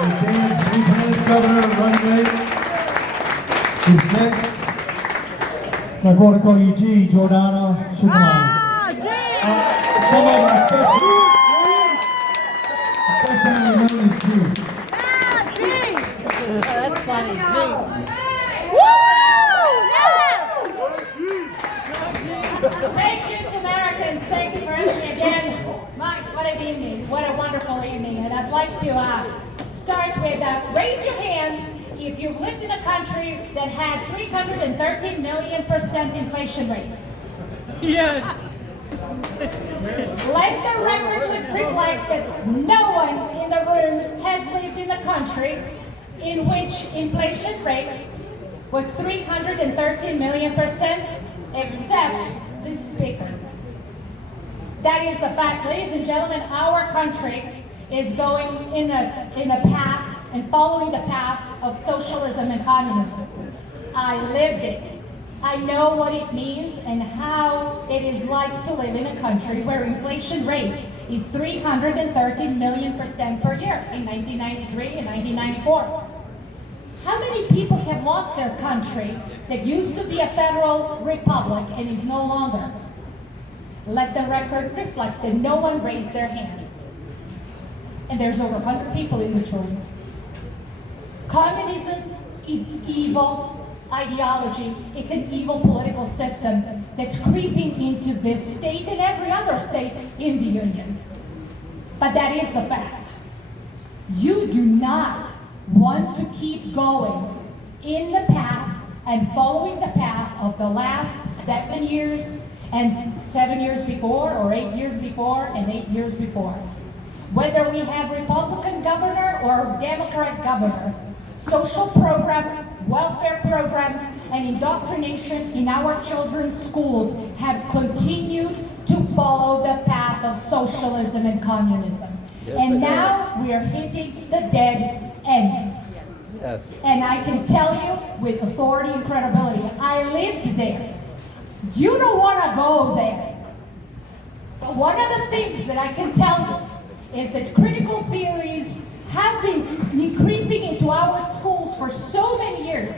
Lt.Governor Runway is next. And I want to call you G, Gordana, Schifanelli. Some of our affectionately known as G. That's funny, Thank you to Americans. Thank you for having me again. What an evening. What a wonderful evening. And I'd like to start with raise your hand if you've lived in a country that had 313 million% inflation rate. Yes. Let the record reflect that no one in the room has lived in a country in which inflation rate was 313 million% except the speaker. That is the fact, ladies and gentlemen. Our country is going in a path and following the path of socialism and communism. I lived it. I know what it means and how it is like to live in a country where inflation rate is 313 million% per year in 1993 and 1994. How many people have lost their country that used to be a federal republic and is no longer? Let the record reflect that no one raised their hand. And there's over 100 people in this room. Communism is evil ideology. It's an evil political system that's creeping into this state and every other state in the Union. But that is the fact. You do not want to keep going in the path and following the path of the last 7 years and 7 years before, or 8 years before, and 8 years before. Whether we have Republican governor or Democrat governor, social programs, welfare programs, and indoctrination in our children's schools have continued to follow the path of socialism and communism. Yes, and now we are hitting the dead end. Yes. And I can tell you with authority and credibility, I lived there. You don't want to go there. But one of the things that I can tell you is that critical theories have been creeping into our schools for so many years,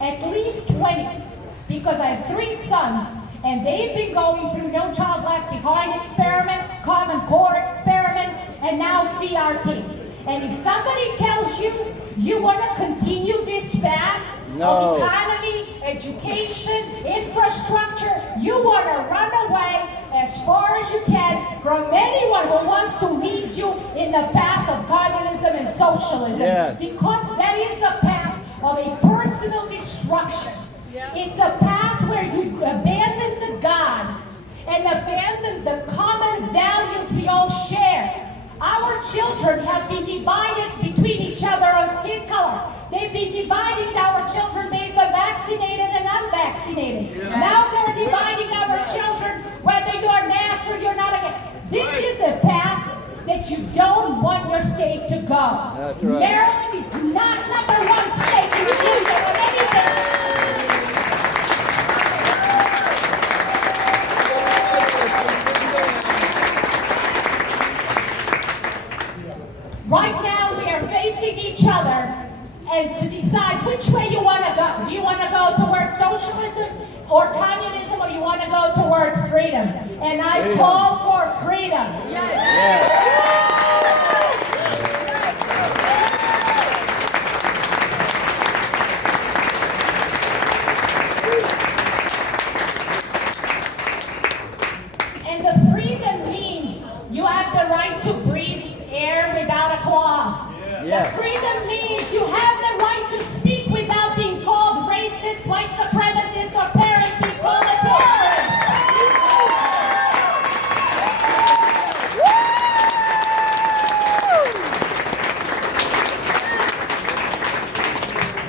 at least 20, because I have 3 sons, and they've been going through No Child Left Behind experiment, Common Core experiment, and now CRT. And if somebody tells you you want to continue this path of economy, education, infrastructure, you want to run away as far as you can from anyone who wants to lead you in the path of communism and socialism. Yes. Because that is a path of a personal destruction. Yeah. It's a path where you abandon the God and abandon the common values we all share. Our children have been divided between each other on skin color. They've been dividing our children based on vaccinated and unvaccinated. Yes. Now they're dividing our children whether you're masked or you're not against. This is a path that you don't want your state to go. That's right. Maryland is not #1 state in the union on anything. Right now, we are facing each other and to decide which way you want to go. Do you want to go towards socialism or communism, or you want to go towards freedom? And I call for freedom. Yes. Yes. And the freedom means you have the right to breathe air without a cloth. Yeah. The freedom means you have the right to speak without being called racist, white supremacist, or parent being called a terrorist.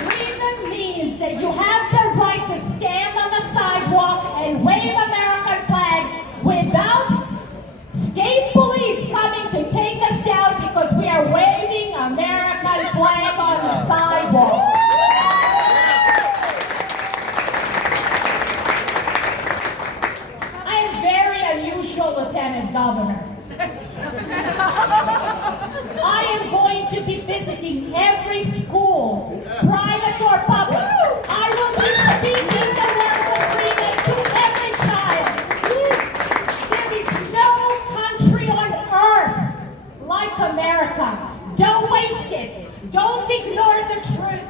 Freedom means that you have the right to stand on the sidewalk and wave American flag without state police coming to take us down because we are waving American private or public. I will be speaking the word of freedom to every child. There is no country on earth like America. Don't waste it. Don't ignore the truth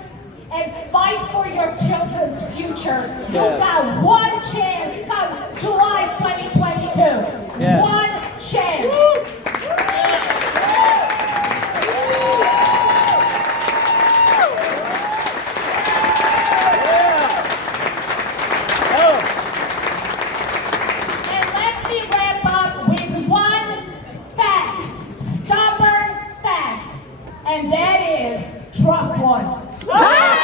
and fight for your children's future. You got one chance come July 2022. One chance. And let me wrap up with one fact, stubborn fact, and that is Trump won.